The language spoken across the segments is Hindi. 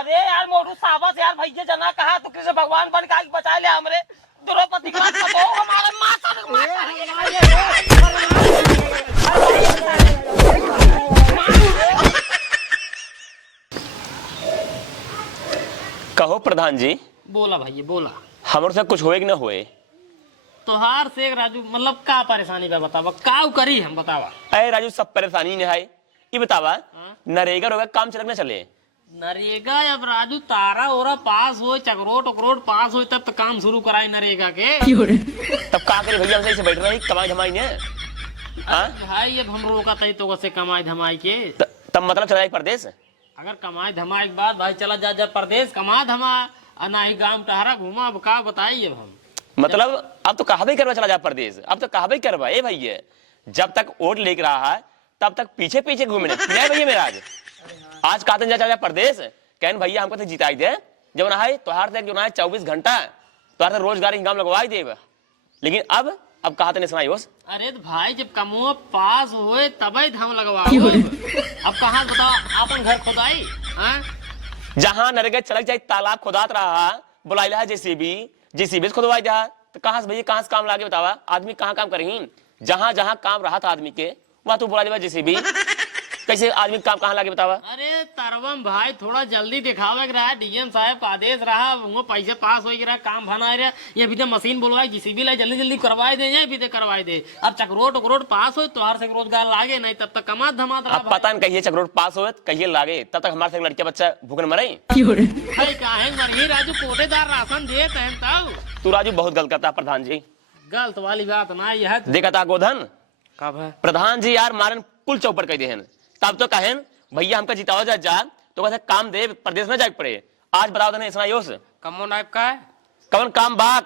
अरे यार मोरू साहब यार भैया जना कहा तो कृष्ण भगवान बन के बचा ले हमरे द्रौपदी का तो हमारे माता कहो प्रधान जी। बोला भैया बोला। हमारे से कुछ होए कि ना होए? तोहार से राजू मतलब का परेशानी बा बतावा का करी हम बतावा। अरे राजू सब परेशानी नहीं है ये बतावा नरेगा रोगा काम चलक ना चले। नरेगा अब राजू तारा ओरा पास हो चकरोट उकरोट पास हो तब तो काम शुरू कराई नरेगा के। तब का करे भैया हमसे बैठ रही कमाई धमाई ने भाई अब हम रोका तई तो से कमाई धमाई के तब मतलब चला प्रदेश। अगर कमाई धमाई के बाद भाई चला जा प्रदेश कमा धमा ना ही गाँव टहरा घूमा अब का बताइए हम। मतलब अब तो कहा भी करवा चला जा प्रदेश। अब तो कहा भी करवा ए भैया जब तक वोट लेके रहा है तब तक पीछे पीछे घूमने भैया मेरा आज कहते जा चला प्रदेश कहन भैया हमको तो जिताई दे जब ना है तोहार तक जो ना है 24 घंटा तोहार तक रोजगार इंगाम लगवाई दे। लेकिन अब कहा नहीं सुनाई होस। अरे तो भाई जब कमो पास हुए तब धाम लगवा अब कहाँ बताओ अपन घर खुदाई जहाँ नरेगा चलक जाए तालाब खुदात रहा बुलाई जेसीबी खुदवाई दे तो कहाँ से भैया कहाँ से काम लागे बतावा आदमी कहाँ काम करेंगे। जहाँ जहाँ काम रहा था आदमी के वहाँ तू बुला दे जेसीबी कैसे आदमी काम कहाँ लागे बतावा। अरे तरवम भाई थोड़ा जल्दी दिखावे के रहा डीएम साहब का आदेश रहा वो पैसे पास हो रहा काम बना रहा ये भी तो मशीन बुलवाई जेसीबी लाई जल्दी जल्दी करवाई दे ये भी तो करवाई दे। अब चक्रोट उकरोट पास हो तो हर से रोजगार लागे नहीं तब तक कमा धमा पता नहीं कहिए चक्रोट पास हो कहिए लागे तब तक हमारे से लड़के बच्चा भूखन मरे मर राजू कोटेदार राशन दे तब तू राजू बहुत गलत करता प्रधान जी। गलत वाली बात ना यह देखा था गोधन कब है प्रधान जी यार मारन कुल चौपट कह दे तब तो कहें भैया हमका जिताओ जा तो कैसे काम दे प्रदेश में जाके पड़े। आज बताओ देने इसना योस कमो नायब का है कवन काम बात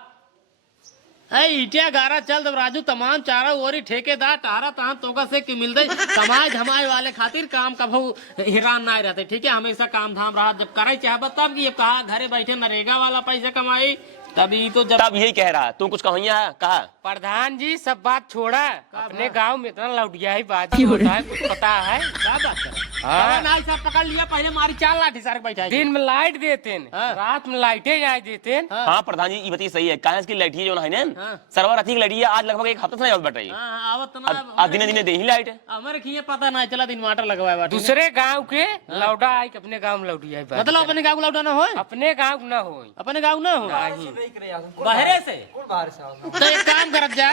इटिया गारा चल दब राजू तमाम चारा ओरी ठेकेदार टारा तहां तोका से कि मिल दे कमाई धमाई वाले खातिर काम कभू हिरान ना रहते। ठीक है हमेशा काम धाम रहा जब करे चाहे तब कि कहा घरे बैठे नरेगा वाला पैसा कमाई तभी तो जब तब यही कह रहा तू कुछ कहा प्रधान जी सब बात छोड़ा अपने गांव में इतना लौटिया ही बात होता है कुछ पता है क्या बात है। हाँ सब पकड़ लिया पहले मारी 4 लाठी सारे बैठा दिन में लाइट देते रात में लाइटें जाए देते। हाँ प्रधान जी ये बताइए सही है कहा इसकी लाइट जो है ना सर्वर अच्छी लाइट है आज लगभग 1 हफ्ते से बैठ रही है दिन दिन दे ही लाइट हमारे खिए पता नहीं चला दिन माटर लगवाया दूसरे गाँव के लौटा आई अपने गाँव में लौटिया मतलब अपने गाँव लौटा ना हो अपने गाँव न हो अपने गाँव न हो बाहरे से तो एक काम करत जा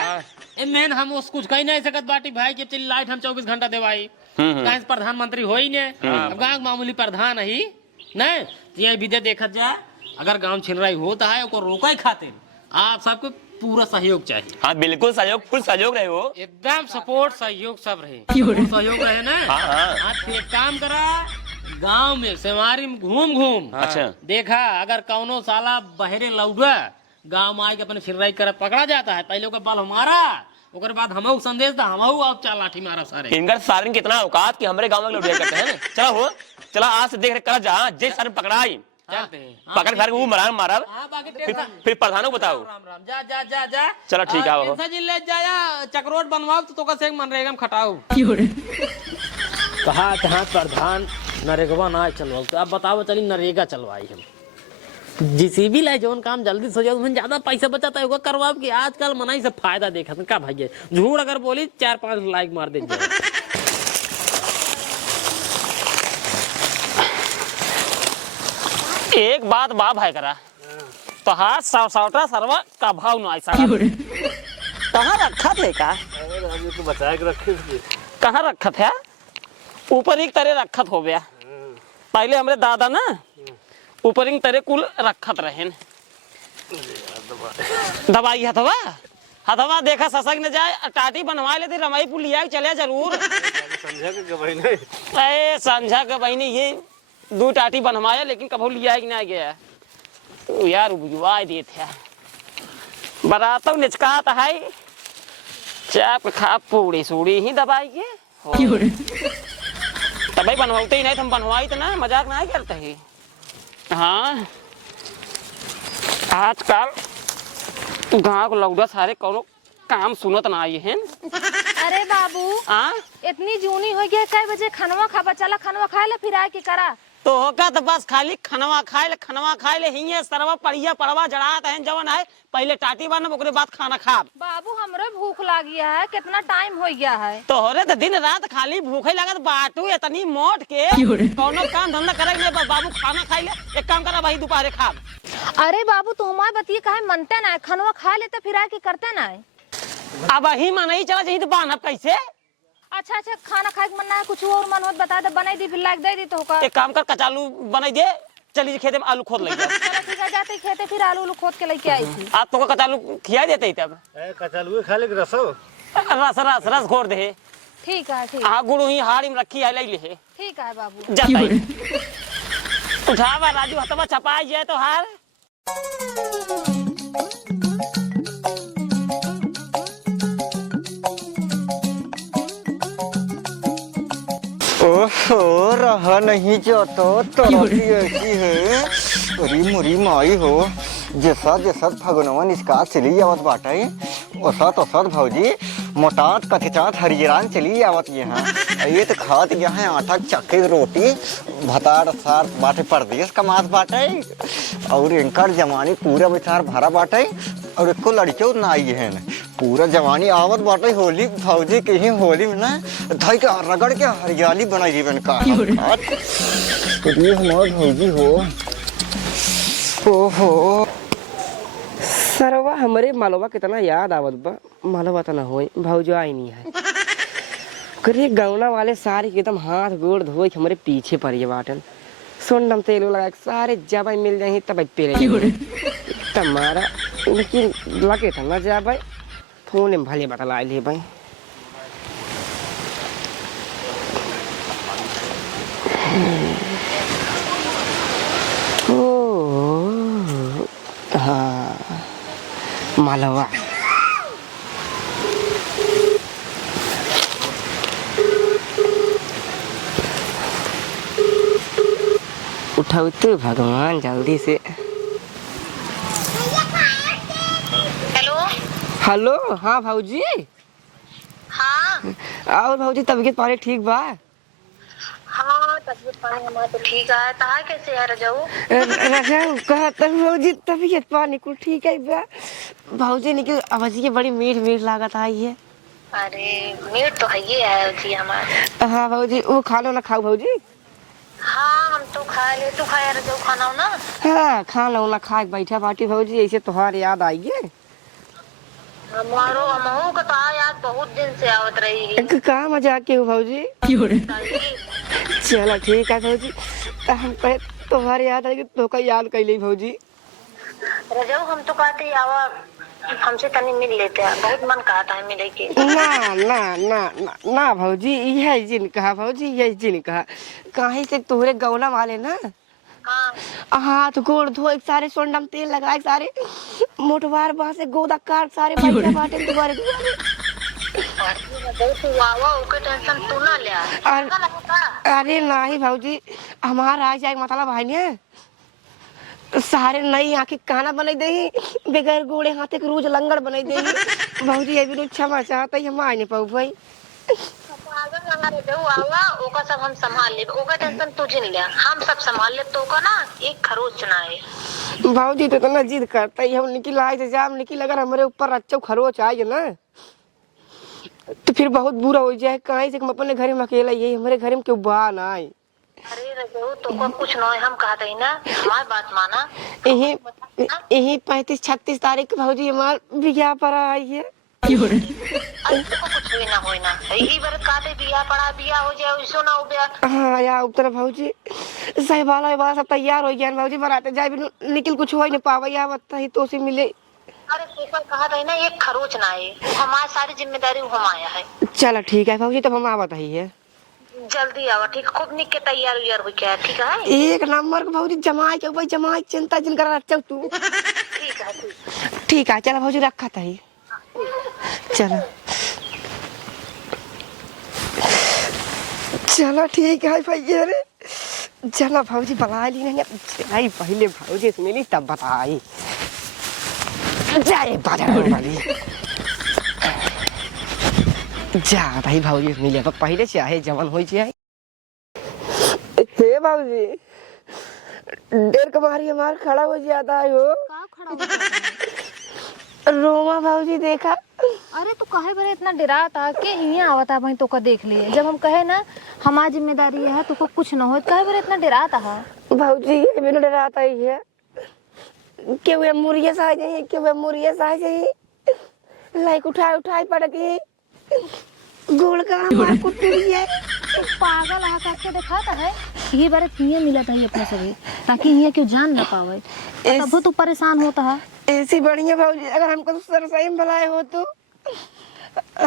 मेन हम उस कुछ कही नहीं सकत बाटी भाई के चली लाइट हम 24 घंटा देवाई कहीं प्रधानमंत्री हो ही ने अब गाँव मामूली प्रधान ही नहीं ये विदे देखत जा अगर गाँव छिनराई होता है उसको रोका खातिर आप सबको पूरा सहयोग चाहिए। हाँ बिल्कुल सहयोग फुल सहयोग रहे हो एकदम सपोर्ट सहयोग सब रहे सहयोग रहे ना। आप एक काम करा गांव में सेवारी में घूम अच्छा देखा अगर कौनो साला बहरे लौटा गांव में आके अपने फिर कर पकड़ा जाता है पहले बल हमारा ओकर बाद हमहू संदेश था हमहू अब चाल लाठी मारा सारे इनका सारे कितना औकात कि हमारे गांव में लौटिया करते हैं। चला हो चला आज से देख कर जा जे सारे पकड़ाई पकड़ फिर वो मारा फिर प्रधानों को बताओ जा जा जा जा चलो ठीक है जी ले जाया चक्रोट बनवाओ तो कैसे मनरेगा में खटाओ कहा कहाँ प्रधान नरेगा ना चलवाओ तो अब बताओ चली नरेगा चलवाई हम जेसीबी लाई जोन काम जल्दी से जाओ उसमें ज्यादा पैसा बचाता है करवाओ कि आजकल मनाई से फायदा देखा का भाई झूठ अगर बोली 4-5 लाइक मार दे एक बात बा भाई करा तो हाथ सावटा सरवा का भाव न ऐसा कहाँ रखा थे का तो बचा के रखे थे कहाँ रखा था ऊपर एक तरह रखत हो गया पहले हमारे दादा ना ऊपर एक तरह कुल रखत रहे दवाई हथवा देखा ससक न जाए टाटी बनवा लेते रमाई पुल लिया चले जरूर समझा के बहनी ये 2 टाटी बनवाया लेकिन कभी लिया कि ना गया तो यार बुझवा दिए थे बरातों निचकात है चाप खा पूड़ी सूड़ी ही दबाई के तभी बनवाते ही नहीं हम बनवाई तो ना मजाक नहीं करते ही। हाँ आजकल गाँव को लौड़ा सारे कौनो काम सुनत ना आई है। अरे बाबू इतनी जूनी हो गया कई बजे खानवा खाबा चला खानवा खाए ला फिर आए के करा तो होगा तो बस खाली खनवा खाए ले हिये सरवा पड़िया पड़वा जड़ात है जवन है पहले टाटी बनब ओकरे बाद खाना खाब। बाबू हमरे भूख लागी है, कितना टाइम हो गया है। तो हो रे तो दिन रात खाली भूखे लगत बाटू इतनी मोट के कोनो काम धंधा करे नहीं बाबू खाना खाई ले। एक काम करा भाई दोपहरे खाब। अरे बाबू तुम हमारे बतिए काहे मनते ना, खनवा खा लेते फिर आके करते ना। अब ही मन नहीं चला चाहिए तो बांधब कैसे। अच्छा अच्छा खाना खाए के मन ना है, कुछ और मन हो बता दे, बनाई दी फिर लाग दे दी तो होगा। एक काम कर कचालू बनाई दे, चली खेते में आलू खोद ले जा। चलो ठीक है, जाते खेते फिर आलू खोद के लेके आई थी। आप तो कचालू खिया देते ही तब कचालू खा ले रसो रस रस रस घोर दे। ठीक है ठीक हाँ गुड़ ही हाड़ी में रखी है ले ले। ठीक है बाबू। उठावा राजू हतवा छपाई जाए तो हार। ओहो रहा नहीं जाता तरह ऐसी है। अरे मुरी माई हो जैसा जैसा फगनवा निष्कात चली आवत बाटे ओसत ओसत भौजी मोटात कथचात हरिजरान चली आवत यहाँ। ये तो खात यहाँ आटा चक्के रोटी भतार सार बाटे परदेश का मास बाटे और इनकर जमानी पूरा बेचार भरा बाटे और एको लड़कियों ना आई है पूरा जवानी आवत बाटे। होली भौजी के ही होली में ना धई के रगड़ के हरियाली बनाई जीवन का। हमार भौजी हो ओहो सरवा हमरे मालवा कितना याद आवत बा। मालवा तो ना होई भौजो आई नहीं है करे गौना वाले सारे एकदम हाथ गोड़ धोए हमरे पीछे पड़िए बाटन सोनम तेल लगा के सारे जब मिल जाए तब पेरे तुम्हारा लेकिन लगे था ना जा भाई फोन में भले बतला ले भाई। ओ हाँ मालवा उठाओ तो भगवान जल्दी से। हेलो हेलो हाँ भाऊजी। हाँ और भाऊजी तबीयत पानी ठीक बा? हाँ तबीयत पानी हमारा तो ठीक है। तहा कैसे है रजाऊ? भाऊजी तबीयत पानी कुल ठीक है बा। भाऊजी निकल आवाज के बड़ी मीठ मीठ लागत आई है। अरे मीट तो है ही है जी हमारे। हाँ भाऊजी वो खा लो ना खाओ भाऊजी। हाँ हम तो खा ले, तू खाया रजाऊ खाना हो ना? हाँ खा लो ना खा बैठा बाटी भाऊजी ऐसे तुम्हारी याद आई है। हमारो हमहू का तो याद बहुत दिन से आवत रही है। कहाँ मजाक के हो भाऊजी? चलो ठीक है भाऊजी हम कहे तुम्हारी याद आएगी तो का याद कर ली भाऊजी। रजाऊ हम तो कहते आवा हमसे तनी मिल लेते हैं, बहुत मन कहता है मिले के। ना ना ना ना ना भाऊजी यह जिन कहा भाऊजी यह जिन कहा कहीं से तोहरे गौना वाले ना हाँ हाथ गोड़ धोए सारे सोंडम तेल लगाए सारे मोटवार वहां से गोदा काट सारे पैसा बाटे तुम्हारे टेंशन तू ना ले। अरे नहीं भाऊजी हमारा आ जाए मतलब भाई ने सारे नई आके खाना बनाई दे बगैर गोड़े हाथे के रोज लंगड़ बनाई दे भाऊजी ये भी क्षमा चाहता है हम आ नहीं पाऊ भाई। ओका सब हम संभाल ले, ओका टेंशन तू जिन ले, हम सब संभाल ले। तो का ना एक खरोच ना है। भाऊजी तो इतना जिद करता है हम निकल आए थे जाम निकल अगर हमारे ऊपर अच्छा खरोच आए ना तो फिर बहुत बुरा हो जाए। कहीं से हम अपने घर में अकेला यही हमारे घर में क्यों बा ना आए। अरे रजू तो को कुछ ना हम कहते ही ना हमारी बात माना। यही 35-36 तारीख भाऊजी हमार बिया पर आई है। कुछ भी ना होई ना यही बार काते बिया पड़ा बिया हो जाए उसो ना हो गया। हाँ यार उतर भाऊजी सही वाला सब तैयार हो गया भाऊजी बराते जाए भी निकल कुछ हो ही नहीं पावा या बता ही तो से मिले। अरे पेपर कहा था ना एक खरोच ना है, हमारी सारी जिम्मेदारी हमाया है। चलो ठीक है भाऊजी तब हम आवत ही है। जल्दी आओ ठीक, खूब निक के तैयार उयार हो गया ठीक है। एक नंबर भाऊजी जमाई के भाई जमाई चिंता जिन कर अच्छा तू ठीक है ठीक है। चलो भाऊजी रखा था ही चलो चलो ठीक है भाई। अरे चलो भाऊजी बता ली नहीं पहले भाऊजी से मिली तब बताई जाए बाजार वाली जा भाई भाऊजी से मिले पहले से आए जवान हो जाए। हे भाऊजी डेर कमारी हमार खड़ा हो जाता है हो। का खड़ा हो जाता है? रोमा भाजी देखा। अरे तू काहे बरे इतना डरा था के हिया आवता भाई तो का देख लिए जब हम कहे ना हमारी जिम्मेदारी है तो कुछ ना हो काहे बरे इतना डरा था भाजी ये भी डराता ही है कि वे मुर्गे सा जाइए कि वे मुर्गे सा जाइए लाइक उठाई पड़ गई गोल का हमारा कुत्ते भी है। तो पागल आ करके दिखाता है ये बारे हिया मिला था अपने सभी ताकि हिया क्यों जान ना पावे तब तू परेशान होता है। ऐसी बढ़िया भाजी अगर हमको सरसाई में बुलाए हो तो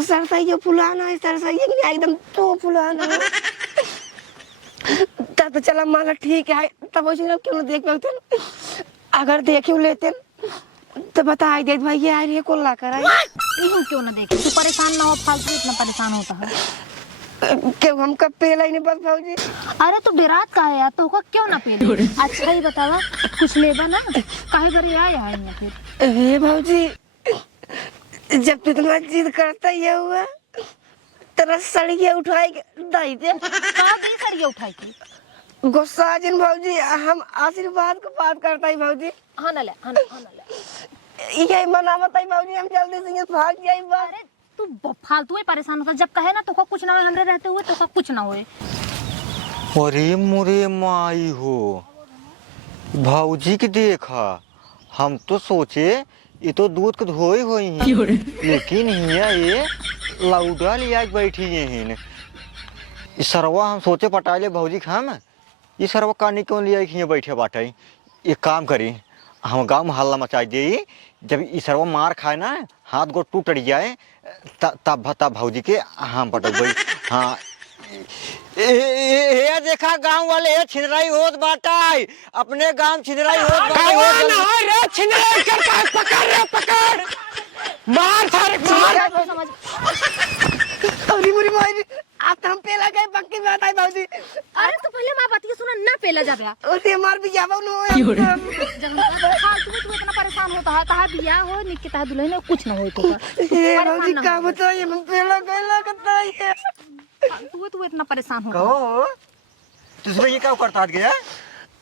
सरसाई जो फुलाना है सरसाई एकदम तो फुलाना है तब तो चला माला ठीक है तब क्यों देख पाते अगर देखे लेते तो बता दे भाई ये यार ये कौन ला कर क्यों ना देखे तू परेशान ना हो फालतू इतना परेशान होता है क्यों हम कब पहला ही नहीं बस भाजी। अरे तू बेरात का है यार तो का क्यों ना पहले अच्छा ही बतावा कुछ लेबा ना काहे करे आया है यहाँ फिर हे भाजी जब तू इतना जिद करता ये हुआ तेरा सड़िया उठाई दाई दे का दी सड़िया उठाई की गुस्सा जिन भाजी हम आशीर्वाद को बात करता है भाजी। हाँ ना ले ये मना मत है भाजी हम जल्दी से भाग जाए बाहर। अरे तू फालतू ही परेशान होता जब कहे ना तो का कुछ ना हो हमरे रहते हुए तो का कुछ ना होए। अरे मुरे माई हो भाऊजी की देखा हम तो सोचे ये तो दूध के धोए हुई हैं लेकिन हिया ये लाउडा लिया बैठी हैं सरवा हम सोचे पटाले भाऊजी खाम ये सरवा कानी क्यों लिया हिया बैठे बाटे एक काम करी हम गाँव में हल्ला मचा दिए जब ये सरवा मार खाए ना हाथ गोड़ टूट जाए तब भाऊजी के हम पटक गई। हाँ ये देखा गांव वाले छिनराई होत बाटाई अपने गांव छिनराई होत बाटाई छिनराई करता है पकड़ मार सारे मार अरे मुरी भाई आप तो हम पहला गए पक्की बात है भाजी। अरे तो पहले मां बात के सुना ना पहला जा गया अरे मार भी जावा नो जब तू इतना परेशान होता है ता बियाह हो निक ता दुल्हन हो कुछ ना हो तो ये भाजी का बताइए हम पहला गए लगता है तू इतना परेशान हो कहो तुझे ये क्या करता गया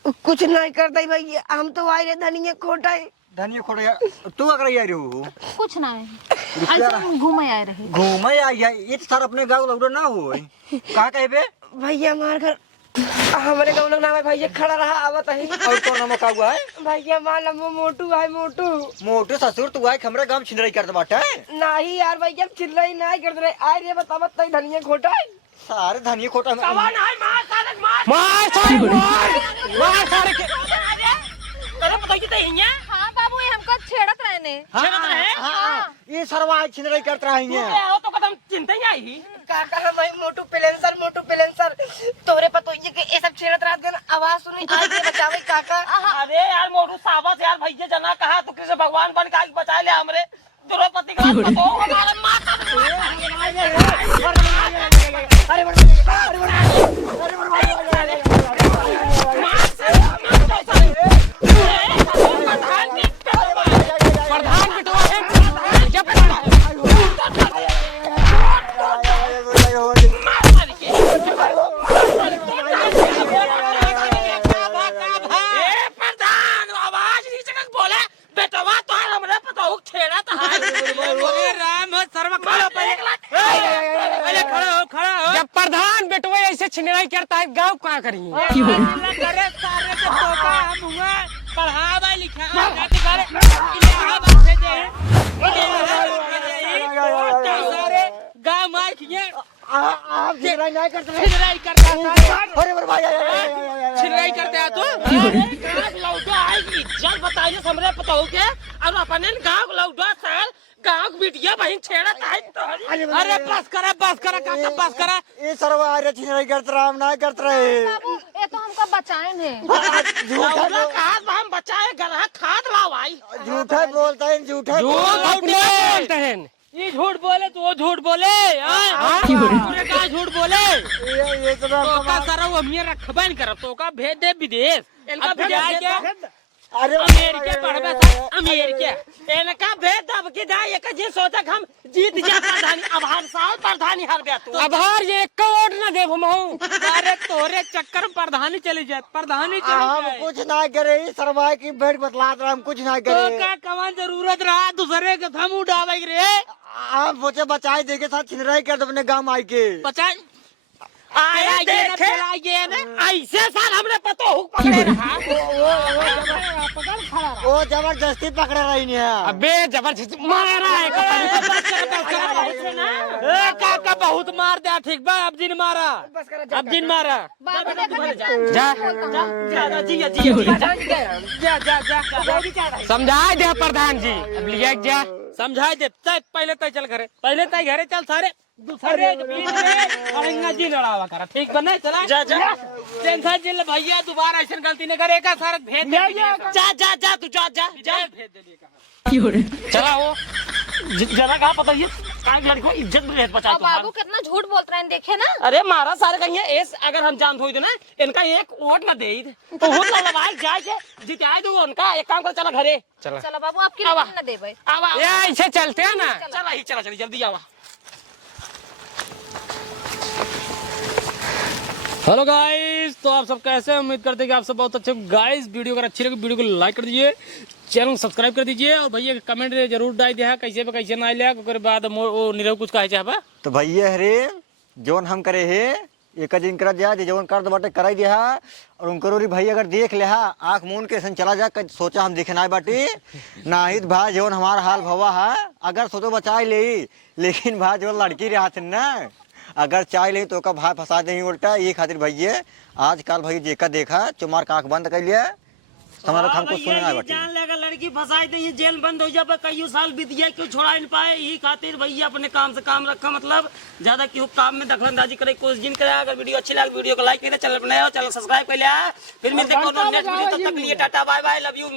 कुछ नहीं करता भाई हम तो आए रे धनिया खोटा धनिया खोटा तू अगर आ रही हो कुछ ना है ऐसे घूमे आए रहे घूमे आई है ये सर अपने गांव लौटो ना हो कहां कहे बे भैया हमारे घर हमारे गाँव लोग नाम है भैया खड़ा रहा आवत है और कौन नाम का हुआ है भैया मान लो मोटू है मोटू मोटू ससुर तू आए हमरे गांव छिनराई करत बाटे नहीं यार भैया चिल्लाई नहीं करते रहे आ रे बता मत धनिया खोटा है सारे धनिया खोटा मार सारे के अरे बताइए तो हिया हां बाबू ये हमको छेड़त रहने छेड़त रहे ये सरवा छिनराई करत रही है आओ तो कदम चिंता ही आई काका भाई मोटू पेलेंसर तोरे पतो ये के ये सब छेड़त रात दिन आवाज सुनी आज के बचावे काका। अरे यार मोरू साहब यार भैया जना कहा तो किसी भगवान बन के बचा ले हमरे द्रौपदी का तो हमारे माता प्रधान बिटवा है जब प्रधान बेटवा ऐसे छिनराई करता है गाँव क्या करिए पढ़ावा लिखा गाँव मार आप छिनराई नहीं करते छिनराई करता अरे मेरे भाई छिनराई करते हैं तो लौटा आएगी इज्जत बताइए हमरे पता हो के और अपने गाँव लौटा साल गाँव बिटिया बहन छेड़ा अरे बस करा काका बस करा ये सरवा आ रहे छिनराई करत रहा हम नहीं करत रहे बाबू ये तो हमका बचाए ने हम बचाए गला खाद लाओ भाई झूठा बोलता है झूठा बोलते हैं ये झूठ बोले तो वो झूठ बोले पूरे का झूठ बोले ये तो तो का सारा वो अमीर रखबन कर तो का भेज दे विदेश इनका भेजा के अरे अमेरिका पढ़बे था अमेरिका इनका भेद दब के दा एक जे सोचक हम जीत जा प्रधानी अब हर साल प्रधानी हर बे तू अब हर ये एक वोट ना देव हम अरे तोरे चक्कर में प्रधानी चली जाए प्रधानी चली हम जाए कुछ ना करे सरवाई की भेड़ बतलात रहा हम कुछ ना तो करे का कवन जरूरत रहा दूसरे के थम उड़ावे रे हम सोचे बचाए देखे साथ छिनराई कर दो अपने गांव आई के बचाए आया देखे ऐसे साल हमने पतो हुक पकड़े रहा वो जबरदस्ती पकड़े रही नहीं है अबे जबरदस्ती मारा है काका बहुत मार दिया ठीक बा अब जिन मारा अब जिन मारा बाबू देखा जा समझाए दे प्रधान जी अब लिया जा समझाई दे पहले तय चल घरे चल सारे दूसरे अड़ंगा जी लड़ावा करा ठीक बने चला जा टेंशन जिल भैया दोबारा ऐसी गलती नहीं करे का सारा भेज दे जा तू जा भेज दे चला वो जरा कहा पता ये लड़को इज्जत में बचा अब बाबू कितना झूठ बोलते हैं देखे ना अरे मारा सारे कहीं एस अगर हम जान थोड़ी ना इनका एक वोट ना दे तो हो लवाई जाए के जिताए दो उनका एक काम कर चला घरे चलो बाबू आपकी ना दे भाई आवा ये ऐसे चलते हैं ना चला जल्दी आवा हेलो गाइस तो आप सब कैसे हैं उम्मीद करते हैं कि आप सब बहुत अच्छे हो गाइस वीडियो अगर अच्छी लगी वीडियो को लाइक कर दीजिए चैनल सब्सक्राइब कर दीजिए और भैया कमेंट जरूर डाल दिया कैसे कैसे ना लिया ओकर बाद वो निरव कुछ कहे चाहबा तो भैया हरे जोन हम करे है एक दिन कर जा जोन कर दो बाटे कराई दिया और उनको भाई अगर देख ले आँख मून के सन चला जा सोचा हम दिखना बाटी नाहित भाई जोन हमारा हाल भवा है अगर सोचो बचाई ले लेकिन भाई जो लड़की रहा थे ना अगर चाय ले तो का भाई फंसा दे उल्टा ये खातिर भैया आजकल भाई जेका देखा चुमार का आँख बंद कर लिया हमारा हमको सुनना जान लेगा लड़की फंसाई दे ये जेल बंद हो जाए कई साल बीत गया क्यों छोड़ा नहीं पाए यही खातिर भैया अपने काम से काम रखा मतलब ज्यादा क्यों काम में दखलंदाजी करे कोशिश जिन करे अगर वीडियो अच्छी लगे वीडियो को लाइक करे चैनल बनाओ चैनल सब्सक्राइब कर लिया फिर मिलते हैं नेक्स्ट वीडियो तब तक के लिए tata bye bye love you.